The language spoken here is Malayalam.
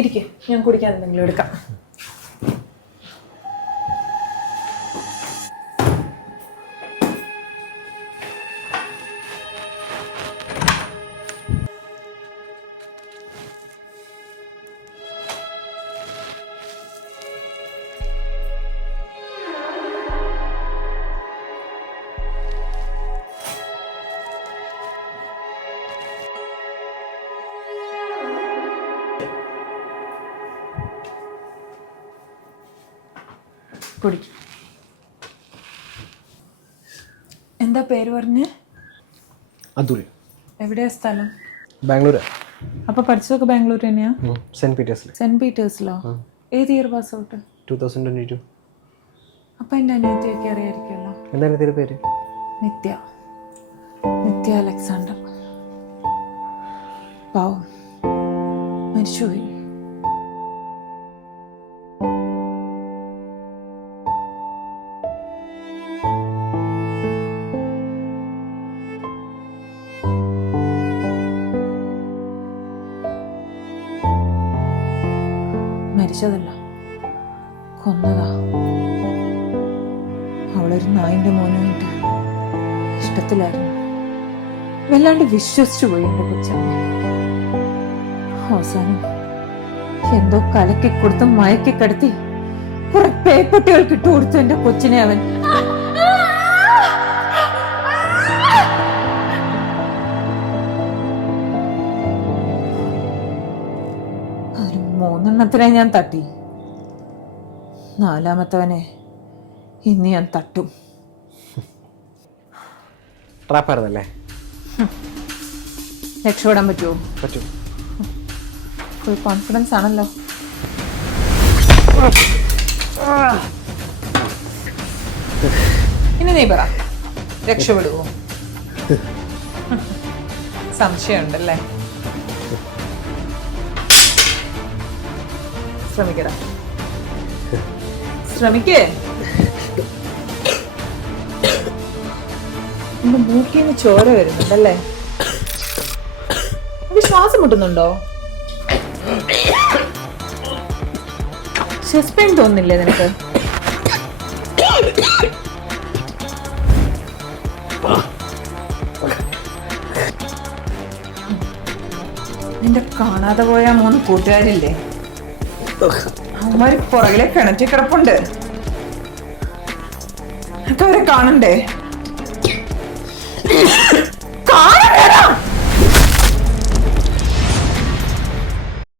ഇരിക്കെ, ഞാൻ കുടിക്കാൻ എന്തെങ്കിലും എടുക്കാം. കുടിക്കും. എന്താ പേര് പറഞ്ഞ്? അതുൽ. എവിടെയാ സ്ഥലം? ബാംഗ്ലൂർ. അപ്പൊ പഠിച്ചതൊക്കെ ബാംഗ്ലൂർ തന്നെയാ? സെന്റ് പീറ്റേഴ്സിലോ? ഏത് ഇയർ പാസ് ഔട്ട്? 2022. അപ്പൊ എന്റെ അനിയത്തിയൊക്കെ അറിയായിരിക്കുമല്ലോ. എന്താണ് ഇതിന്റെ പേര്? നിത്യ അലക്സാണ്ടർ. പാവം, മരിച്ചുപോയി. മരിച്ചതല്ല, കൊന്നതാ. അവളൊരു നായിന്റെ മോനുമായിട്ട് ഇഷ്ടത്തിലായിരുന്നു. വല്ലാണ്ട് വിശ്വസിച്ചു പോയി എന്റെ കൊച്ചമ്മ. അവസാനം എന്തോ കലക്കി കൊടുത്ത് മയക്കി കടത്തി കുറെ പേപ്പട്ടികൾക്ക് ഇട്ടു കൊടുത്തു എന്റെ കൊച്ചിനെ അവൻ. അതിന് 3 എണ്ണത്തിനെ ഞാൻ തട്ടി. 4-മത്തവനെ ഇന്ന് ഞാൻ തട്ടും. ട്രാപ്പായിരുന്നല്ലേ? രക്ഷപ്പെടാൻ പറ്റുമോ? പറ്റും. ഫുൾ കോൺഫിഡൻസ് ആണല്ലോ. ഇനി നീ പറ, രക്ഷപ്പെടുവോ? സംശയമുണ്ടല്ലേ? ശ്രമിക്കടാ, ശ്രമിക്കേ. എന്റെ മൂക്കിന്ന് ചോര വരുന്നുണ്ടല്ലേ? ശ്വാസം മുട്ടുന്നുണ്ടോ? ചെസ്റ്റ് പെയിൻ തോന്നുന്നില്ലേ നിനക്ക്? നിന്റെ കാണാതെ പോയ 3 കൂട്ടുകാരില്ലേ? അവന്മാര് പുറകിലെ കിണറ്റി കിടപ്പുണ്ട്. അവരെ കാണണ്ടേ?